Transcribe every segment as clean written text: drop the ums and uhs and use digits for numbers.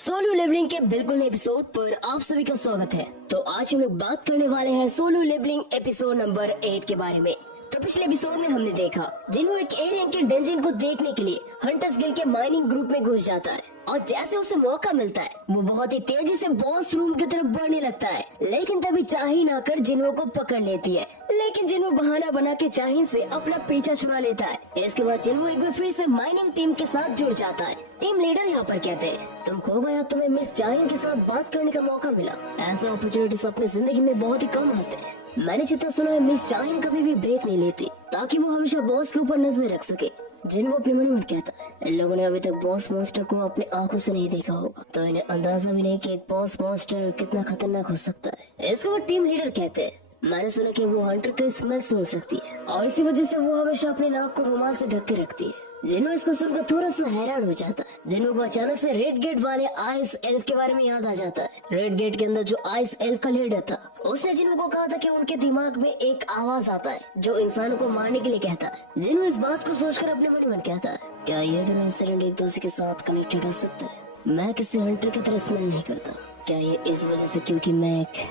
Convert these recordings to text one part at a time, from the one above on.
Solo levelling के बिल्कुल नए एपिसोड पर आप सभी का स्वागत है। तो आज हम लोग बात करने वाले हैं सोलो लेवलिंग एपिसोड नंबर 8 के बारे में। तो पिछले एपिसोड में हमने देखा जिन्हों एक ए रैंक के डंजन को देखने के लिए हंटर्स गिल्ड के माइनिंग ग्रुप में घुस जाता है और जैसे उसे मौका मिलता है वो बहुत ही तेजी से बॉस रूम की तरफ बढ़ने लगता है, लेकिन तभी चाही ना कर जिन्हों को पकड़ लेती है। लेकिन जिन्हों बहाना बना के चाही से अपना पीछा छुड़ा लेता है। इसके बाद जिन्हों एक बार फिर से माइनिंग टीम के साथ जुड़ जाता है। टीम लीडर यहाँ पर कहते हैं तुम खो गए, तुम्हें मिस चाही के साथ बात करने का मौका मिला। ऐसे अपॉर्चुनिटीज अपनी जिंदगी में बहुत ही कम आते हैं। मैंने जितना सुना है मिस चाही कभी भी ब्रेक नहीं लेती ताकि वो हमेशा बॉस के ऊपर नजर रख सके। जिन्हों अपने मन में कहता है इन लोगों ने अभी तक बॉस मॉन्स्टर को अपनी आंखों से नहीं देखा होगा, तो इन्हें अंदाजा भी नहीं कि एक बॉस मॉन्स्टर कितना खतरनाक हो सकता है। इसके बाद टीम लीडर कहते हैं मैंने सुना कि वो हंटर का स्मेल सुन सकती है और इसी वजह से वो हमेशा अपने नाक को रुमाल से ढक के रखती है। जिन्हों इसको सुनकर थोड़ा सा हैरान हो जाता है। जिन्हों को अचानक से रेड गेट वाले आइस एल्फ के बारे में याद आ जाता है। रेड गेट के अंदर जो आइस एल्फ का लीडर था उसने जिन्हों को कहा था कि उनके दिमाग में एक आवाज आता है जो इंसानों को मारने के लिए कहता है। जिन्हों इस बात को सोचकर अपने मन में कहता है क्या ये दोनों इंसिडेंट एक दूसरे के साथ कनेक्टेड हो सकता है। मैं किसी हंटर की तरह स्मेल नहीं करता, क्या ये इस वजह से क्योंकि मैं एक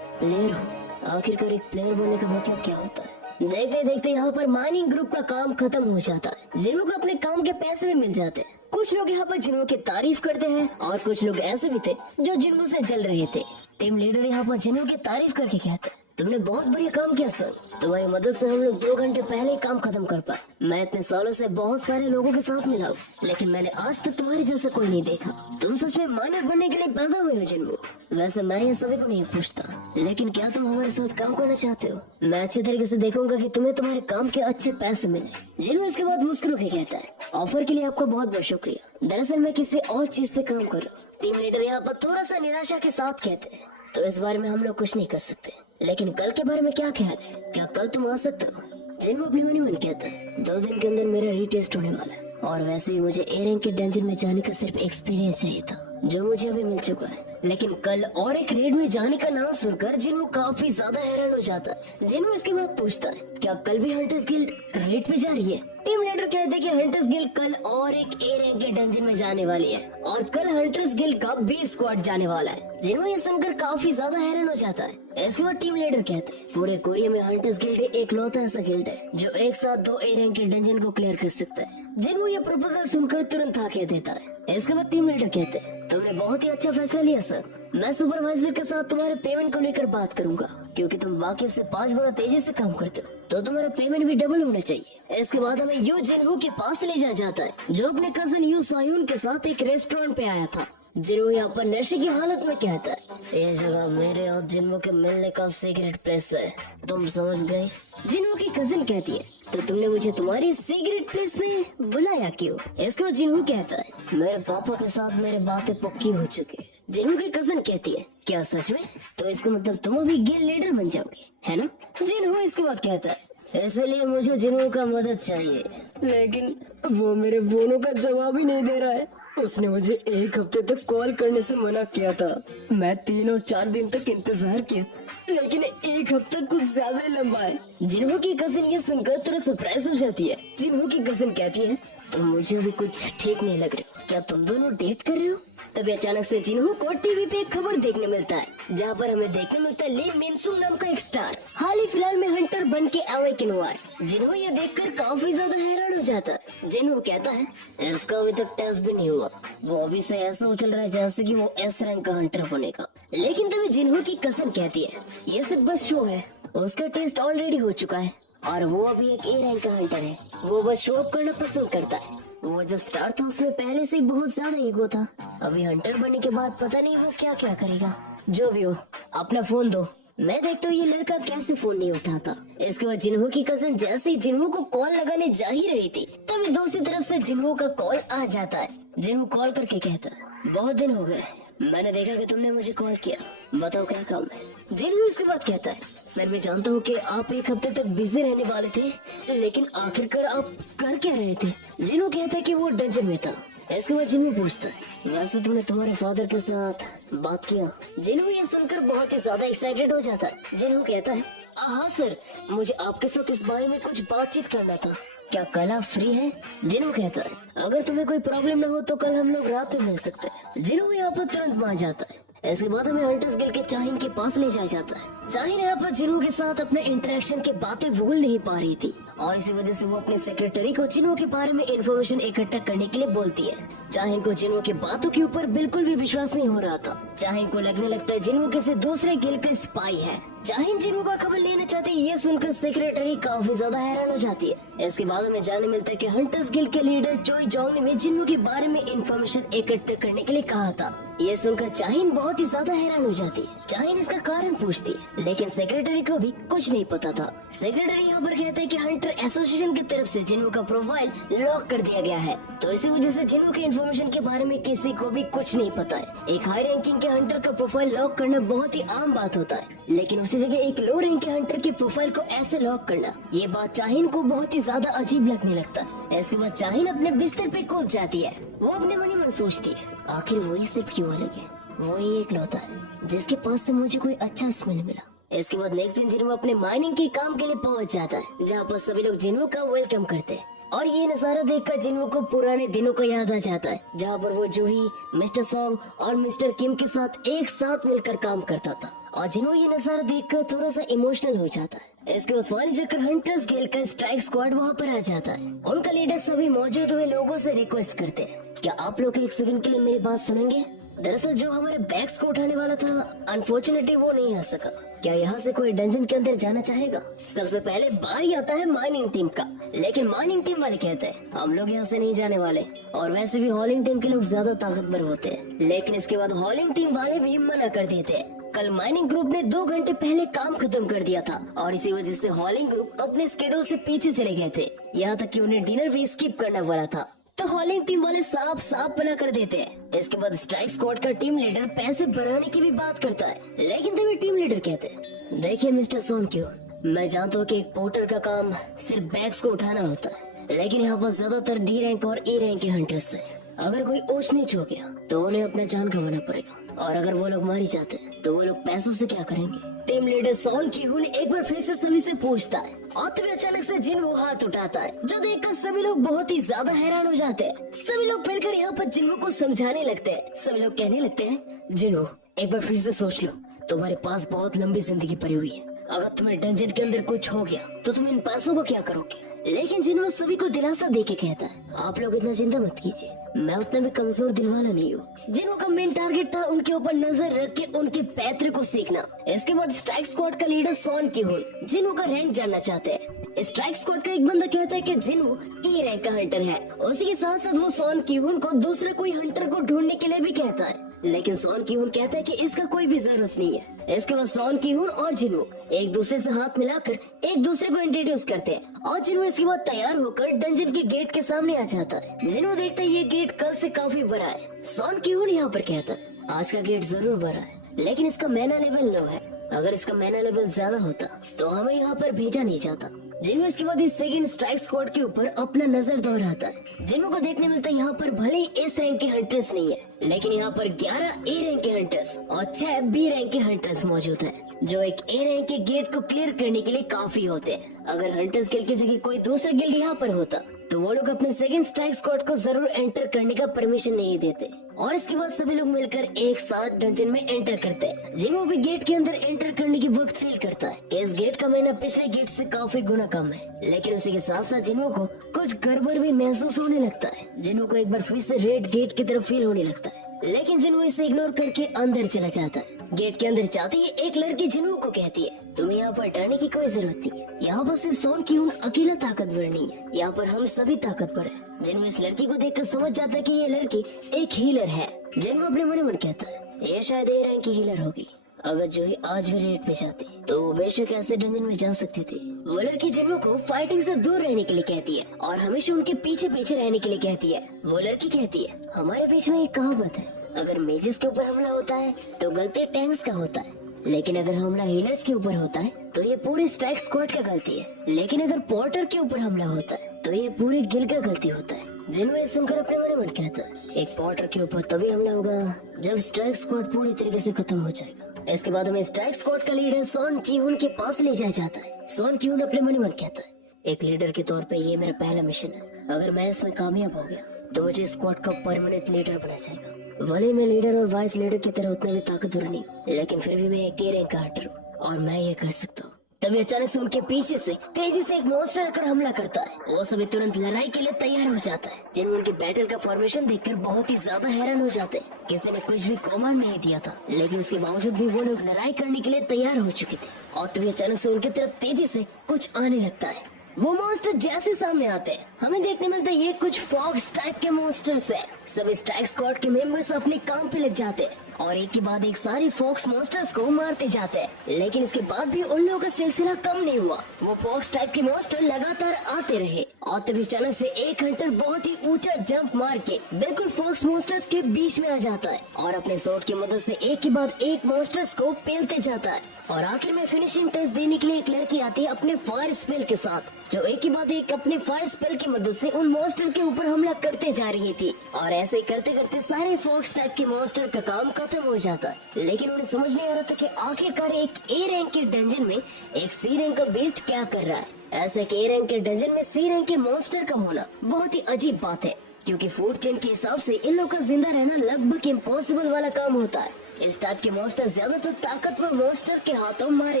प्लेयर हूँ। आखिरकार एक प्लेयर बनने का मतलब क्या होता है। देखते देखते यहाँ पर माइनिंग ग्रुप का काम खत्म हो जाता है। जिन्हों को अपने काम के पैसे भी मिल जाते हैं। कुछ लोग यहाँ पर जिन्हों की तारीफ करते हैं और कुछ लोग ऐसे भी थे जो जिन्हों से जल रहे थे। टीम लीडर यहाँ पर जिन्हों की तारीफ करके कहते हैं तुमने बहुत बढ़िया काम किया सर, तुम्हारी मदद से हम लोग 2 घंटे पहले ही काम खत्म कर पाए। मैं इतने सालों से बहुत सारे लोगों के साथ मिला हूँ लेकिन मैंने आज तक तुम्हारे जैसा कोई नहीं देखा। तुम सच में माइनर बनने के लिए पैदा हुए हो जिन्हों। वैसे मैं ये सभी को नहीं पूछता, लेकिन क्या तुम हमारे साथ काम करना चाहते हो? मैं अच्छे तरीके से देखूंगा कि तुम्हें तुम्हारे काम के अच्छे पैसे मिले। जिन्हों इसके बाद मुस्कुरा के कहता है ऑफर के लिए आपका बहुत बहुत शुक्रिया, दरअसल मैं किसी और चीज पे काम कर रहा हूँ। टीम लीडर यहाँ पर थोड़ा सा निराशा के साथ कहते हैं तो इस बारे में हम लोग कुछ नहीं कर सकते, लेकिन कल के बारे में क्या ख्याल है, क्या कल तुम आ सकते हो? जिन्हों अपने मन में कहता है 2 दिन के अंदर मेरा रीटेस्ट होने वाला है और वैसे भी मुझे ए रैंक के डंजन में जाने का सिर्फ एक्सपीरियंस चाहिए था जो मुझे अभी मिल चुका है। लेकिन कल और एक रेड में जाने का नाम सुनकर जिन्हों काफी ज्यादा हैरान हो जाता है। जिन्हों इसके बाद पूछता है क्या कल भी हंटर्स गिल्ड रेड पे जा रही है? टीम लीडर कहते हैं कि हंटर्स गिल्ड कल और एक ए रैंक के डंजन में जाने वाली है और कल हंटर्स गिल्ड का बी स्क्वाड जाने वाला है। जिन्हों ये सुनकर काफी ज्यादा हैरान हो जाता है। इसके बाद टीम लीडर कहते हैं पूरे कोरिया में हंटर्स गिल्ड एक लौता ऐसा गिल्ड है जो एक साथ 2 ए रैंक के डंजन को क्लियर कर सकता है। जिन्हों ये प्रपोजल सुनकर तुरंत हाँ कह देता है। इसके बाद टीम लीडर कहते हैं तुमने बहुत ही अच्छा फैसला लिया सर, मैं सुपरवाइजर के साथ तुम्हारे पेमेंट को लेकर बात करूंगा क्योंकि तुम बाकी से 5 गुना तेजी से काम करते हो तो तुम्हारा पेमेंट भी डबल होना चाहिए। इसके बाद हमें यू जिन्हों के पास ले जाया जाता है जो अपने कजन यू सायून के साथ एक रेस्टोरेंट पे आया था। जिन्हों यहाँ पर नशे की हालत में कहता है ये जगह मेरे और जिन्हों के मिलने का सीक्रेट प्लेस है, तुम समझ गई? जिन्हों की कजिन कहती है तो तुमने मुझे तुम्हारी सीक्रेट प्लेस में बुलाया क्यों? इसके बाद जिन्हों कहता है मेरे पापा के साथ मेरी बातें पक्की हो चुकी है। जिन्हों की कजिन कहती है क्या सच में? तो इसका मतलब तुम अभी गिल्ड लीडर बन जाओगे है ना? जिन्हों इसके बाद कहता है इसलिए मुझे जिन्हों का मदद चाहिए, लेकिन वो मेरे फोनों का जवाब ही नहीं दे रहा है। उसने मुझे 1 हफ्ते तक कॉल करने से मना किया था। मैं 3 और 4 दिन तक इंतजार किया लेकिन 1 हफ्ता कुछ ज्यादा लंबा है। जिन्हों की कजिन ये सुनकर थोड़ा सरप्राइज हो जाती है। जिन्हों की कजिन कहती है तो मुझे अभी कुछ ठीक नहीं लग रहा, क्या तुम दोनों डेट कर रहे हो? तभी अचानक से जिन्हों को टीवी पे एक खबर देखने मिलता है जहाँ पर हमें देखने मिलता है ली मिनसुंग नाम का एक स्टार हाल ही फिलहाल में हंटर बन के अवेकन हुआ है। जिन्हों ये देखकर काफी ज्यादा हैरान हो जाता है। जिन्हों कहता है इसका अभी तक टेस्ट भी नहीं हुआ, वो अभी से ऐसा उछल रहा है जैसे कि वो एस रैंक का हंटर बनेगा। लेकिन तभी जिन्हों की कसम कहती है ये सिर्फ बस शो है, उसका टेस्ट ऑलरेडी हो चुका है और वो अभी एक ए रैंक का हंटर है, वो बस शो अप करना पसंद करता है। वो जब स्टार था उसमें पहले से ही बहुत ज्यादा ईगो था, अभी हंटर बनने के बाद पता नहीं वो क्या क्या करेगा। जो भी हो अपना फोन दो, मैं देखता हूँ ये लड़का कैसे फोन नहीं उठाता। इसके बाद जिन्हों की कजिन जैसे ही जिन्हों को कॉल लगाने जा ही रही थी तभी दूसरी तरफ से जिन्हों का कॉल आ जाता है। जिन्हों कॉल करके कहता है बहुत दिन हो गए, मैंने देखा कि तुमने मुझे कॉल किया, बताओ क्या काम है? जिन्हों इसके बाद कहता है सर मैं जानता हूँ कि आप 1 हफ्ते तक बिजी रहने वाले थे, लेकिन आखिरकार आप कर क्या रहे थे? जिन्हों कहता है कि वो डंजन में था। इसके बाद जिन्हों पूछता है वैसे तुमने तुम्हारे फादर के साथ बात किया? जिन्हों ये सुनकर बहुत ही ज्यादा एक्साइटेड हो जाता है। जिन्हों कहता है हाँ सर, मुझे आपके साथ इस बारे में कुछ बातचीत करना था। क्या कल आप फ्री हैं? जिन्हों कहता है अगर तुम्हें कोई प्रॉब्लम न हो तो कल हम लोग रात में मिल सकते हैं। जिन्हों यहाँ पर तुरंत मान जाता है। इसके बाद हमें हंटर्स गिल्ड के चाहिन के पास ले जाया जाता है। चाहिन यहाँ पर जिन्हों के साथ अपने इंटरेक्शन की बातें भूल नहीं पा रही थी और इसी वजह से वो अपने सेक्रेटरी को जिन्हों के बारे में इंफॉर्मेशन इकट्ठा करने के लिए बोलती है। चाहिन को जिन्हों के बातों के ऊपर बिल्कुल भी विश्वास नहीं हो रहा था। चाहिन को लगने लगता है जिन्हों किसी दूसरे गिल्ड का स्पाई है। चाहिन जिन्हों का खबर लेना चाहती है, ये सुनकर सेक्रेटरी काफी ज्यादा हैरान हो जाती है। इसके बाद हमें जानने मिलता है कि हंटर्स गिल्ड के लीडर चोई जोंग ने जिन्हों के बारे में इंफॉर्मेशन इकट्ठा करने के लिए कहा था। ये सुनकर चाहिन बहुत ही ज्यादा हैरान हो जाती है। चाहिन इसका कारण पूछती है लेकिन सेक्रेटरी को भी कुछ नहीं पता था। सेक्रेटरी यहाँ पर कहते हैं कि हंटर एसोसिएशन की तरफ से जिन्हों का प्रोफाइल लॉक कर दिया गया है, तो इसी वजह से जिन्हों के इन्फॉर्मेशन के बारे में किसी को भी कुछ नहीं पता है। एक हाई रैंकिंग के हंटर का प्रोफाइल लॉक करना बहुत ही आम बात होता है, लेकिन उसी जगह एक लो रैंक के हंटर के प्रोफाइल को ऐसे लॉक करना, ये बात चाहिन को बहुत ही ज्यादा अजीब लगने लगता है। इसके बाद चाहिन अपने बिस्तर पे कूद जाती है। वो अपने मन ही मन सोचती है आखिर वही सिर्फ क्यों अलग है, वही एक लौता है जिसके पास से मुझे कोई अच्छा स्मेल मिला। इसके बाद नेक्स्ट दिन जिन्हों अपने माइनिंग के काम के लिए पहुंच जाता है, जहाँ पर सभी लोग जिन्हों का वेलकम करते हैं और ये नजारा देखकर जिन्हों को पुराने दिनों का याद आ जाता है, जहाँ पर वो जूही, मिस्टर सॉन्ग और मिस्टर किम के साथ एक साथ मिलकर काम करता था। और जिन्हों ये नजारा देखकर थोड़ा सा इमोशनल हो जाता है। इसके बाद फाइनली जाकर हंटर्स गिल्ड का स्ट्राइक स्क्वाड वहाँ पर आ जाता है। उनका लीडर सभी मौजूद हुए लोगों से रिक्वेस्ट करते हैं, क्या आप लोग एक सेकंड के लिए मेरी बात सुनेंगे? दरअसल जो हमारे बैग्स को उठाने वाला था, अनफॉर्चुनेटली वो नहीं आ सका। क्या यहाँ से कोई डंजन के अंदर जाना चाहेगा? सबसे पहले बारी आता है माइनिंग टीम का, लेकिन माइनिंग टीम वाले कहते हैं हम लोग यहाँ से नहीं जाने वाले, और वैसे भी हॉलिंग टीम के लोग ज्यादा ताकतवर होते हैं। लेकिन इसके बाद हॉलिंग टीम वाले भी मना कर देते हैं। कल माइनिंग ग्रुप ने 2 घंटे पहले काम खत्म कर दिया था और इसी वजह से हॉलिंग ग्रुप अपने स्केड्यूल से पीछे चले गए थे, यहाँ तक कि उन्हें डिनर भी स्किप करना पड़ा था। तो हॉलिंग टीम वाले साफ साफ मना कर देते हैं। इसके बाद स्ट्राइक स्क्वाड का टीम लीडर पैसे बढ़ाने की भी बात करता है, लेकिन तभी टीम लीडर कहते हैं देखिए मिस्टर सोन क्यों, मैं जानता हूँ कि एक पोर्टर का काम सिर्फ बैग्स को उठाना होता है, लेकिन यहाँ पर ज्यादातर डी रैंक और ए रैंक के हंटर्स हैं। अगर कोई ऊंच नीच हो गया तो उन्हें अपना जान गंवाना पड़ेगा, और अगर वो लोग मारी जाते हैं तो वो लोग पैसों से क्या करेंगे? टीम लीडर सॉन की-हुन एक बार फिर से सभी से पूछता है और तभी अचानक से जिन वो हाथ उठाता है, जो देखकर सभी लोग बहुत ही ज्यादा हैरान हो जाते हैं। सभी लोग मिलकर यहाँ पर जिन्हो को समझाने लगते हैं। सभी लोग कहने लगते हैं जिन्हो एक बार फिर से सोच लो, तुम्हारे पास बहुत लंबी जिंदगी पड़ी हुई है, अगर तुम्हें डंजन के अंदर कुछ हो गया तो तुम इन पैसों को क्या करोगे? लेकिन जिन्हो सभी को दिलासा देके कहता है आप लोग इतना चिंता मत कीजिए, मैं उतना भी कमजोर दिल वाला नहीं हूँ। जिन्हों का मेन टारगेट था उनके ऊपर नजर रख के उनके पैतरे को सीखना। इसके बाद स्ट्राइक स्क्वाड का लीडर सॉन की-हुन जिन्हों का रैंक जानना चाहते हैं। स्ट्राइक स्क्वाड का एक बंदा कहता है कि जिन्हों ई रैंक का हंटर है। उसी के साथ साथ वो सॉन की-हुन को दूसरे कोई हंटर को ढूंढने के लिए भी कहता है, लेकिन सॉन की-हुन कहता है कि इसका कोई भी जरूरत नहीं है। इसके बाद सॉन की-हुन और जिन्हो एक दूसरे से हाथ मिलाकर एक दूसरे को इंट्रोड्यूस करते हैं और जिन्हो इसके बाद तैयार होकर डंजन के गेट के सामने आ जाता है। जिन्हो देखता है ये गेट कल से काफी बड़ा है। सॉन की-हुन यहाँ पर कहता है आज का गेट जरूर बड़ा है, लेकिन इसका मैना लेवल लो है, अगर इसका मैना लेवल ज्यादा होता तो हमें यहाँ पर भेजा नहीं जाता। जिन्हो इसके बाद इस सेकंड स्ट्राइक स्क्वाड के ऊपर अपना नजर दौड़ाता है। जिन्हो को देखने मिलता है यहाँ पर भले ही इस रैंक के हंटर्स नहीं है, लेकिन यहाँ पर 11 ए रैंक के हंटर्स और 6 बी रैंक के हंटर्स मौजूद हैं, जो एक ए रैंक के गेट को क्लियर करने के लिए काफी होते हैं। अगर हंटर्स गिल्ड की जगह कोई दूसरा गिल्ड यहाँ पर होता तो वो लोग अपने सेकंड स्ट्राइक स्क्वाड को जरूर एंटर करने का परमिशन नहीं देते, और इसके बाद सभी लोग मिलकर एक साथ डंजन में एंटर करते हैं। जिन्हों भी गेट के अंदर एंटर करने की वक्त फील करता है कि इस गेट का मैना पिछले गेट से काफी गुना कम है, लेकिन उसी के साथ साथ जिन्हों को कुछ गड़बड़ भी महसूस होने लगता है। जिन्हों को एक बार फिर से रेड गेट की तरफ फील होने लगता है, लेकिन जिन्हों इसे इग्नोर करके अंदर चला जाता है। गेट के अंदर जाते ही एक लड़की जिन्हों को कहती है तुम्हें यहाँ पर डरने की कोई जरूरत नहीं है, यहाँ पर सिर्फ सॉन की-हुन अकेला ताकतवर नहीं है, यहाँ पर हम सभी ताकतवर हैं। जिन्हों इस लड़की को देखकर समझ जाता है कि ये लड़की एक हीलर है। जिन्हों अपने मन मन कहता है ये शायद ए रैंक की हीलर होगी, अगर जूही आज भी रेड में जाती तो वो बेशक ऐसे डंजन में जा सकती थी। वो लड़की जिन्हों को फाइटिंग से दूर रहने के लिए कहती है और हमेशा उनके पीछे पीछे रहने के लिए कहती है। वो लड़की कहती है हमारे बीच में एक कहावत है, अगर मेजेस के ऊपर हमला होता है तो गलती टैंक्स का होता है, लेकिन अगर हमला हीलर्स के ऊपर होता है तो ये पूरी स्ट्राइक स्क्वाड का गलती है, लेकिन अगर पोर्टर के ऊपर हमला होता है तो ये पूरी गिल्ड का गलती होता है। जिन्हों ये सुनकर अपने मन मन कहता है एक पोर्टर के ऊपर तभी हमला होगा जब स्ट्राइक स्क्वाड पूरी तरीके से खत्म हो जाएगा। इसके बाद हमें स्ट्राइक स्क्वाड का लीडर सॉन की-हुन के पास ले जाया जाता है। सॉन की-हुन अपने मन मन कहता है एक लीडर के तौर पे ये मेरा पहला मिशन है। अगर मैं इसमें कामयाब हो गया तो मुझे स्क्वाड का परमानेंट लीडर बना जाएगा। भले मैं लीडर और वाइस लीडर की तरह उतना भी ताकतवर नहीं, लेकिन फिर भी मैं एक ए रैंक का हंटर हूँ और मैं ये कर सकता हूँ। तभी अचानक से उनके पीछे से तेजी से एक मॉन्स्टर आकर हमला करता है। वो सभी तुरंत लड़ाई के लिए तैयार हो जाता है। जिनमें उनके बैटल का फॉर्मेशन देखकर बहुत ही ज्यादा हैरान हो जाते हैं। किसी ने कुछ भी कमांड नहीं दिया था, लेकिन उसके बावजूद भी वो लोग लड़ाई करने के लिए तैयार हो चुके थे। और तभी अचानक से उनकी तरफ तेजी से कुछ आने लगता है। वो मॉन्स्टर जैसे सामने आते हैं हमें देखने मिलता है ये कुछ फॉक्स टाइप के मॉन्स्टर्स हैं। सभी स्टैग स्क्वाड के मेंबर्स अपने काम पे लग जाते हैं और एक के बाद एक सारे फॉक्स मॉन्स्टर्स को मारते जाते हैं। लेकिन इसके बाद भी उन लोगों का सिलसिला कम नहीं हुआ। वो फॉक्स टाइप के मॉन्स्टर लगातार आते रहे और तभी अचानक से एक हंटर बहुत ही ऊंचा जंप मार के बिल्कुल फॉक्स मॉन्स्टर्स के बीच में आ जाता है और अपने स्वॉर्ड की मदद से एक के बाद एक मॉन्स्टर्स को पेलते जाता है। और आखिर में फिनिशिंग टच देने के लिए एक लड़की आती है अपने फायर स्पेल के साथ, जो एक के बाद एक अपने फायर स्पेल की मदद से उन मॉन्स्टर के ऊपर हमला करते जा रही थी। और ऐसे ही करते करते सारे फॉक्स टाइप के मॉन्स्टर का काम खत्म हो जाता है। लेकिन उन्हें समझ नहीं आ रहा था कि आखिरकार एक ए रैंक के डंजन में एक सी रैंक का बीस्ट क्या कर रहा है। ऐसे ए रैंक के डंजन में सी रैंक के मॉन्स्टर का होना बहुत ही अजीब बात है, क्योंकि फूड चेन के हिसाब से इन लोगों का जिंदा रहना लगभग इम्पॉसिबल वाला काम होता है। इस टाइप के मॉन्स्टर ज्यादातर ताकतवर मॉन्स्टर के हाथों मारे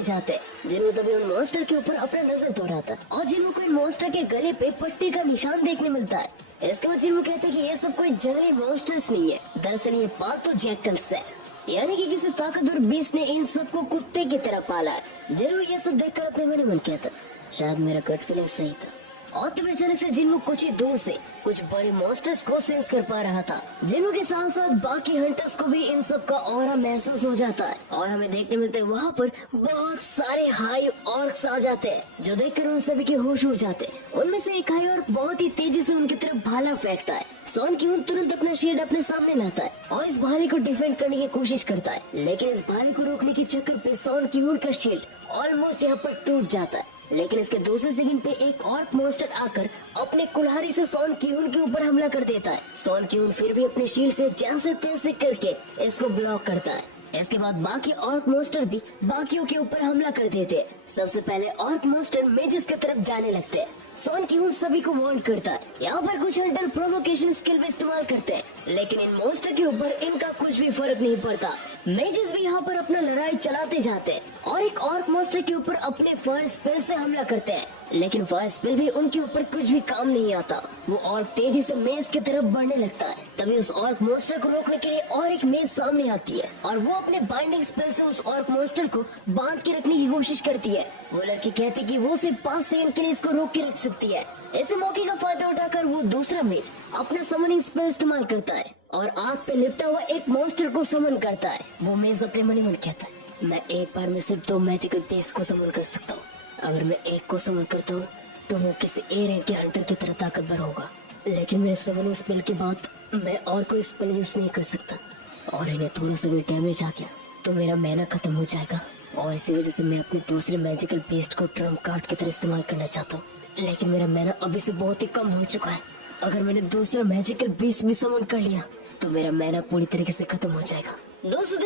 जाते हैं, जिनको तभी उन मॉन्स्टर के ऊपर अपना नजर दौड़ाता है और जिनको इन मॉन्स्टर के गले पे पट्टी का निशान देखने मिलता है। इसके बाद जिनको कहते हैं कि ये सब कोई जंगली मॉन्स्टर्स नहीं है, दरअसल ये पालतू जैकल्स है, यानी कि किसी ताकतवर बीस्ट ने इन सबको कुत्ते की तरह पाला है। जरूर ये सब देखकर अपने मन कहता शायद मेरा गट फीलिंग सही था। और तभी अचानक से जिन्हों कुछ ही दूर से कुछ बड़े मॉन्स्टर्स को सेंस कर पा रहा था, जिन्हों के साथ साथ बाकी हंटर्स को भी इन सब का ऑरा महसूस हो जाता है। और हमें देखने मिलते हैं वहाँ पर बहुत सारे हाई ऑर्क्स आ जाते हैं, जो देखकर उन सभी के होश उड़ जाते हैं। उनमें से एक हाई ऑर्क बहुत ही तेजी से उनकी तरफ भाला फेंकता है। सॉन क्यून तुरंत अपना शील्ड अपने सामने लाता है और इस भाले को डिफेंड करने की कोशिश करता है, लेकिन इस भाले को रोकने के चक्कर पे सॉन क्यून का शील्ड ऑलमोस्ट यहाँ पर टूट जाता है। लेकिन इसके दूसरे सेकंड पे एक और मॉन्स्टर आकर अपने कुल्हाड़ी से सॉन क्यून के ऊपर हमला कर देता है। सॉन क्यून फिर भी अपने शील्ड से जैसे तैसे करके इसको ब्लॉक करता है। इसके बाद बाकी ऑर्क मॉन्स्टर भी बाकियों के ऊपर हमला कर देते हैं। सबसे पहले ऑर्क मॉन्स्टर मेजिस की तरफ जाने लगते हैं। सॉन क्यून सभी को वार्न करता है। यहाँ पर कुछ हंटर प्रोवोकेशन स्किल भी इस्तेमाल करते हैं, लेकिन इन मॉन्स्टर के ऊपर इनका कुछ भी फर्क नहीं पड़ता। मेजिस भी यहाँ पर अपना लड़ाई चलाते जाते हैं और एक ऑर्क मॉन्स्टर के ऊपर अपने फायर स्पेल से हमला करते हैं, लेकिन फायर स्पेल भी उनके ऊपर कुछ भी काम नहीं आता। वो ऑर्क तेजी से मेज की तरफ बढ़ने लगता है। तभी उस ऑर्क मॉन्स्टर को रोकने के लिए और एक मेज सामने आती है और वो अपने बाइंडिंग स्पेल से उस ऑर्क मॉन्स्टर को बांध के रखने की कोशिश करती है। वो लड़की कहती है कि वो सिर्फ 5 सेकंड के लिए इसको रोक के रख सकती है। ऐसे मौके का फायदा उठाकर वो दूसरा मेज अपना समनिंग स्पेल इस्तेमाल करता है और आग पे लिपटा हुआ एक मॉन्स्टर को समन करता है। वो मेज अपने मन कहता है मैं एक बार में सिर्फ 2 मैजिकल पीस को समन कर सकता हूँ। अगर मैं एक को समन करता हूँ तो वो किसी ए रैंक के हंटर की तरह ताकतवर होगा, लेकिन मेरे समनिंग स्पेल के बाद मैं और कोई स्पेल यूज नहीं कर सकता और इन्हें थोड़ा सा भी डैमेज आ गया तो मेरा मैना खत्म हो जाएगा। और इसी वजह से मैं अपने दूसरे मैजिकल बेस्ट को ट्रम्प कार्ड की तरह इस्तेमाल करना चाहता हूँ, लेकिन मेरा मैना अभी से बहुत ही कम हो चुका है। अगर मैंने दूसरा मैजिकल बेस्ट भी समन कर लिया तो मेरा मैना पूरी तरीके से खत्म हो जाएगा। दूसरी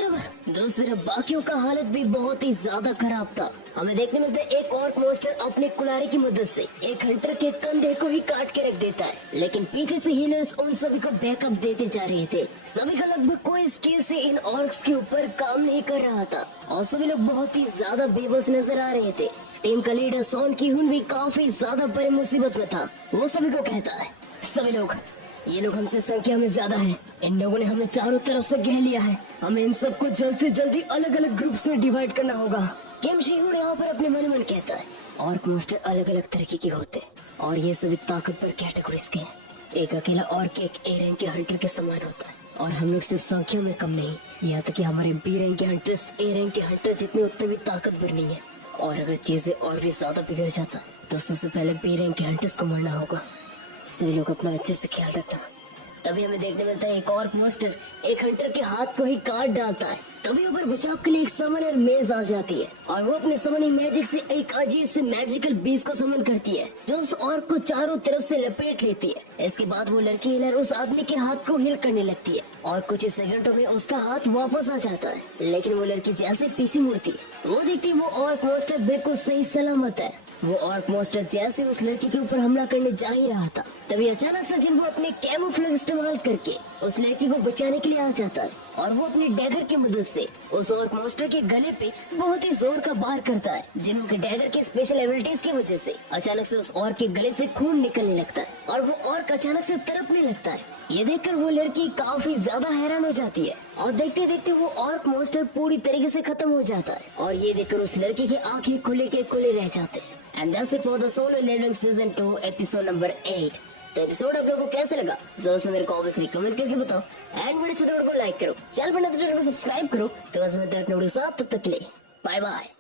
तरफ बाकियों का हालत भी बहुत ही ज्यादा खराब था। हमें देखने मिलता है एक और मॉन्स्टर अपने कुल्हाड़ी की मदद से एक हंटर के कंधे को ही काट के रख देता है, लेकिन पीछे से हीलर्स उन सभी को बैकअप देते जा रहे थे। सभी का लगभग कोई स्किल से इन ऑर्क्स के ऊपर काम नहीं कर रहा था और सभी लोग बहुत ही ज्यादा बेबस नजर आ रहे थे। टीम का लीडर सॉन की-हुन भी काफी ज्यादा बड़ी मुसीबत में था। वो सभी को कहता है सभी लोग, ये लोग हमसे संख्या में ज्यादा हैं। इन लोगों ने हमें चारों तरफ से घेर लिया है। हमें इन सबको जल्द से जल्दी अलग अलग ग्रुप्स में डिवाइड करना होगा। किम शी-हुन यहाँ पर अपने मन कहता है ऑर्क मॉन्स्टर अलग अलग तरीके के होते हैं और ये सभी ताकतवर कैटेगरीज के हैं। एक अकेला ऑर्क एक ए रैंक के हंटर के समान होता है और हम लोग सिर्फ संख्या में कम नहीं, यहाँ तक कि हमारे बी रैंक के हंटर्स ए रैंक के हंटर जितने उतने भी ताकतवर नहीं है। और अगर चीजें और भी ज्यादा बिगड़ जाता तो सबसे पहले बी रैंक के हंटर्स को मरना होगा। सभी लोग अपना अच्छे से ख्याल रखना। तभी हमें देखने मिलता है एक और मॉन्स्टर एक हंटर के हाथ को ही काट डालता है। तभी ऊपर बचाव के लिए एक समनर मेज आ जाती है और वो अपने समनिंग मैजिक से एक अजीब से मैजिकल बीस्ट को समन करती है, जो उस ऑर्क को चारों तरफ से लपेट लेती है। इसके बाद वो लड़की हीलर उस आदमी के हाथ को हिल करने लगती है और कुछ ही सेकंडों में उसका हाथ वापस आ जाता है। लेकिन वो लड़की जैसे पीछे मुड़ती है वो देखती है वो ऑर्क मॉन्स्टर बिल्कुल सही सलामत है वो ऑर्क मॉन्स्टर जैसे उस लड़की के ऊपर हमला करने जा ही रहा था, तभी अचानक से जिन वो अपने कैमोफ्लेज इस्तेमाल करके उस लड़की को बचाने के लिए आ जाता है और वो अपनी डैगर की मदद से उस ऑर्क मॉन्स्टर के गले पे बहुत ही जोर का वार करता है। जिन के डैगर की स्पेशल एबिलिटीज की वजह से अचानक से उस ऑर्क के गले से खून निकलने लगता है और वो ऑर्क अचानक से तड़पने लगता है। ये देखकर वो लड़की काफी ज्यादा हैरान हो जाती है और देखते देखते वो ऑर्क मॉन्स्टर पूरी तरीके से खत्म हो जाता है और ये देखकर उस लड़की की आंखें खुले के खुले रह जाते हैं। And that's it for the solo leveling season 2 episode number 8। तो एपिसोड आप लोगों को कैसे लगा जरूर से मेरे को ऑब्वियसली कमेंट करके बताओ एंड वीडियो अच्छे तो लाइक करो, चैनल पर नए तो चैनल को सब्सक्राइब करो। तो बस मैं तो अपने साथ तब तक के लिए बाय बाय।